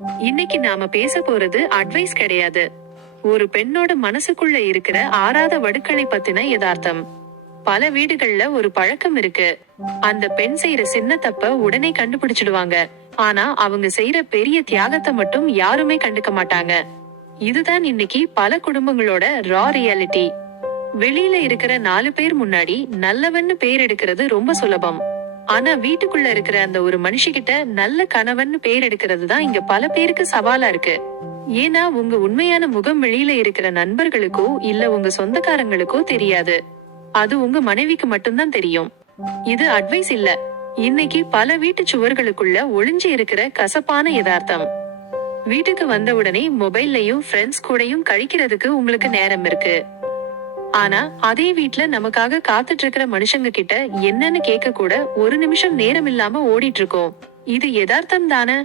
இன்னைக்கு நாம பேச போறது அட்வைஸ் கிடையாது. ஒரு பெண்ணோட மனசுக்குள்ள இருக்கிற ஆறாத வடுக்களை பத்தின யதார்த்தம். பல வீடுகள்ல ஒரு பழக்கம் இருக்கு. அந்த பெண் செய்யற சின்ன தப்ப உடனே கண்டுபிடிச்சிடுவாங்க. ஆனா அவங்க செய்யற பெரிய தியாகத்தை மட்டும் யாருமே கண்டுக்க மாட்டாங்க. இதுதான் இன்னைக்கு பல குடும்பங்களோட ரா ரியாலிட்டி. வெளியில இருக்கிற 4 பேர் முன்னாடி நல்லவன்னு பேர் எடுக்கிறது ரொம்ப சுலபம். ஆனா வீட்டுக்குள்ள இருக்கிற அந்த ஒரு மனுஷிகிட்ட நல்ல கணவன் பேர் எடுக்கிறது தான் இங்க பல பேருக்கு சவாலா இருக்கு. ஏன்னா உங்க உண்மையான முகம் வெளியில இருக்கிற நண்பர்களுக்கோ இல்ல உங்க சொந்தக்காரங்களுக்கோ தெரியாது. அது உங்க மனைவிக்கு மட்டும்தான் தெரியும். இது அட்வைஸ் இல்ல. இன்னைக்கு பல வீட்டு சுவர்களுக்குள்ள ஒளிஞ்சு இருக்கிற கசப்பான யதார்த்தம். வீட்டுக்கு வந்த உடனே மொபைல்லையும் ஃப்ரெண்ட்ஸ் கூடயும் கழிக்கிறதுக்கு உங்களுக்கு நேரம் இருக்கு. ஆனா அதே வீட்ல நமக்காக காத்துட்டு இருக்கிற மனுஷங்க கிட்ட என்னன்னு கேட்க கூட ஒரு நிமிஷம் நேரம் இல்லாம ஓடிட்டு இருக்கோம். இது யதார்த்தம் தானே?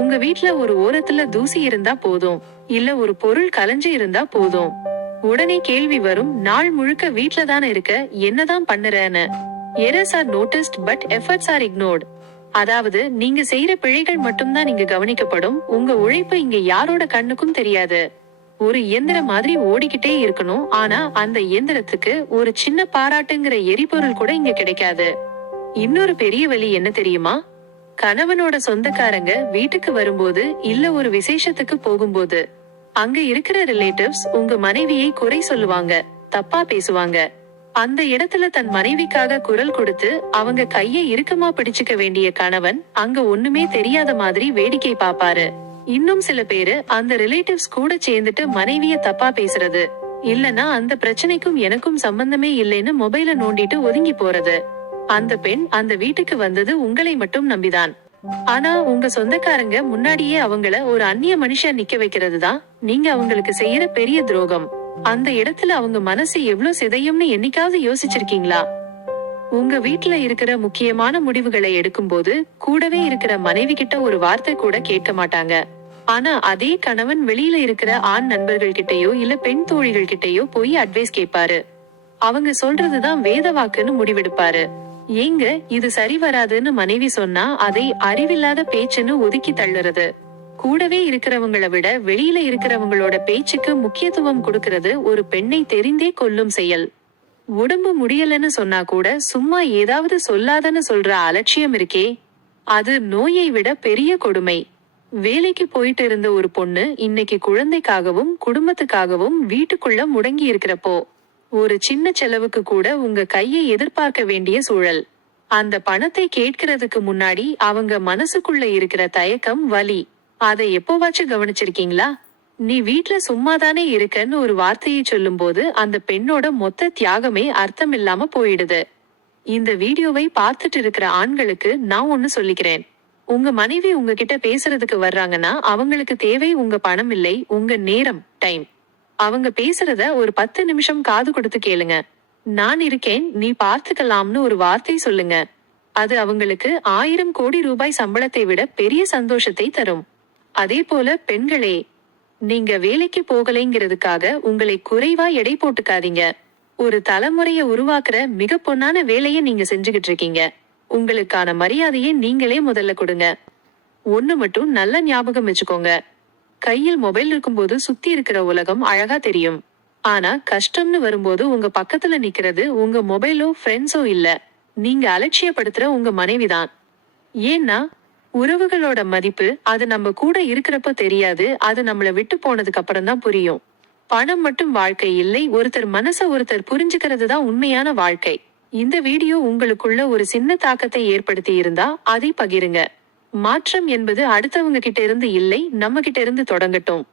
உங்க வீட்ல ஒரு ஓரத்துல தூசி இருந்தா போதும், இல்ல ஒரு பொருள் கலைஞ்சு இருந்தா போதும், உடனே கேள்வி வரும், நாள் முழுக்க வீட்ல தானே இருக்க, என்னதான் பண்ணுறேன்னு. Errors are noticed but efforts are ignored. அதாவது நீங்க செய்யற பிழைகள் மட்டும்தான் இங்க கவனிக்கப்படும், உங்க உழைப்பு இங்க யாரோட கண்ணுக்கும் தெரியாது. ஒரு இயந்திரம் மாதிரி ஓடிக்கிட்டே இருக்கணும், ஆனா அந்த இயந்திரத்துக்கு ஒரு சின்ன பாராட்டுங்கிற எரிபொருள் கூட இங்க கிடைக்காது. இன்னொரு பெரிய வலி என்ன தெரியுமா? கணவனோட சொந்தக்காரங்க வீட்டுக்கு வரும்போது இல்ல ஒரு விசேஷத்துக்கு போகும்போது அங்க இருக்கிற ரிலேட்டிவ்ஸ் உங்க மனைவியை குறை சொல்லுவாங்க, தப்பா பேசுவாங்க. அந்த இடத்துல தன் மனைவிக்காக குரல் கொடுத்து அவங்க கையை இறுக்கமா பிடிச்சுக்க வேண்டிய கணவன் அங்க ஒண்ணுமே தெரியாத மாதிரி வேடிக்கை பாப்பாரு. இன்னும் சில பேரு அந்த ரிலேட்டிவ்ஸ் கூட சேர்ந்துட்டு மனைவிய தப்பா பேசுறது, இல்லனா அந்த பிரச்சனைக்கும் எனக்கும் சம்பந்தமே இல்லைன்னு மொபைல நோண்டிட்டு ஒதுங்கி போறது. அந்த பெண் அந்த வீட்டுக்கு வந்தது உங்களை மட்டும் நம்பிதான். ஆனா உங்க சொந்தக்காரங்க முன்னாடியே அவங்கள ஒரு அந்நிய மனுஷன் நிக்க வைக்கிறது தான் நீங்க அவங்களுக்கு செய்யற பெரிய துரோகம். அந்த இடத்துல அவங்க மனசு எவ்வளவு சிதையும்னு என்னைக்காவது யோசிச்சிருக்கீங்களா? உங்க வீட்டுல இருக்கிற முக்கியமான முடிவுகளை எடுக்கும் போது கூடவே இருக்கிற மனைவி கிட்ட ஒரு வார்த்தை கூட கேட்க மாட்டாங்க. ஆனா அதே கணவன் வெளியில இருக்கிற ஆண் நண்பர்கள் கிட்டயோ இல்ல பெண் தோழிகள் கிட்டயோ போய் அட்வைஸ் கேட்பாரு. அவங்க சொல்றதுதான் வேத வாக்குன்னு முடிவெடுப்பாரு. ஏங்க இது சரி வராதுன்னு மனைவி சொன்னா அதை அறிவில்லாத பேச்சுன்னு ஒதுக்கி தள்ளுறது. கூடவே இருக்கிறவங்களை விட வெளியில இருக்கிறவங்களோட பேச்சுக்கு முக்கியத்துவம் கொடுக்கறது ஒரு பெண்ணை தெரிந்தே கொல்லும் செயல். உடம்பு முடியலன்னு சொன்னா கூட சும்மா ஏதாவது சொல்லாதன்னு சொல்ற அலட்சியம் இருக்கே, அது நோயை விட பெரிய கொடுமை. வேலைக்கு போயிட்டு இருந்த ஒரு பொண்ணு இன்னைக்கு குழந்தைக்காகவும் குடும்பத்துக்காகவும் வீட்டுக்குள்ள முடங்கி இருக்கிறப்போ ஒரு சின்ன செலவுக்கு கூட உங்க கையை எதிர்பார்க்க வேண்டிய சூழல். அந்த பணத்தை கேட்கறதுக்கு முன்னாடி அவங்க மனசுக்குள்ள இருக்கிற தயக்கம், வலி, அதை எப்போவாச்சும் கவனிச்சிருக்கீங்களா? நீ வீட்ல சும்மாதானே இருக்கன்னு ஒரு வார்த்தையை சொல்லும் போது அந்த பெண்ணோட மொத்த தியாகமே அர்த்தம் இல்லாம போயிடுது. இந்த வீடியோவை பார்த்துட்டு இருக்கிற ஆண்களுக்கு நான் ஒண்ணு சொல்லிக்கிறேன். உங்க மனைவி உங்ககிட்ட பேசுறதுக்கு வர்றாங்கன்னா அவங்களுக்கு தேவை உங்க பணம் இல்லை, உங்க நேரம், டைம். அவங்க பேசுறத ஒரு 10 நிமிஷம் காது கொடுத்து கேளுங்க. நான் இருக்கேன், நீ பார்த்துக்கலாம்னு ஒரு வார்த்தை சொல்லுங்க. அது அவங்களுக்கு 1000 கோடி ரூபாய் சம்பளத்தை விட பெரிய சந்தோஷத்தை தரும். அதே போல பெண்களே, நீங்க வேலைக்கு போகலைங்கிறதுக்காக உங்களை குறைவா எடை போட்டுக்காதீங்க. ஒரு தலைமுறைய உருவாக்குற மிக பொன்னான வேலையை நீங்க செஞ்சுகிட்டு இருக்கீங்க. உங்களுக்கான மரியாதையை நீங்களே முதல்ல கொடுங்க. ஒண்ணு மட்டும் நல்ல ஞாபகம் வச்சுக்கோங்க, கையில் மொபைல் இருக்கும்போது சுத்தி இருக்கிற உலகம் அழகா தெரியும். ஆனா கஷ்டம்னு வரும்போது உங்க பக்கத்துல நிக்கிறது உங்க மொபைலோ ஃப்ரெண்ட்ஸோ இல்ல, நீங்க அலட்சியப்படுத்துற உங்க மனைவிதான். ஏன்னா உறவுகளோட மதிப்பு அது நம்ம கூட இருக்கிறப்ப தெரியாது, அது நம்மள விட்டு போனதுக்கு அப்புறம் தான் புரியும். பணம் மட்டும் வாழ்க்கை இல்லை, ஒருத்தர் மனச ஒருத்தர் புரிஞ்சுக்கிறது தான் உண்மையான வாழ்க்கை. இந்த வீடியோ உங்களுக்குள்ள ஒரு சின்ன தாக்கத்தை ஏற்படுத்தி இருந்தா அதை பகிருங்க. மாற்றம் என்பது அடுத்தவங்க கிட்ட இருந்து இல்லை, நம்ம கிட்ட இருந்து தொடங்கட்டும்.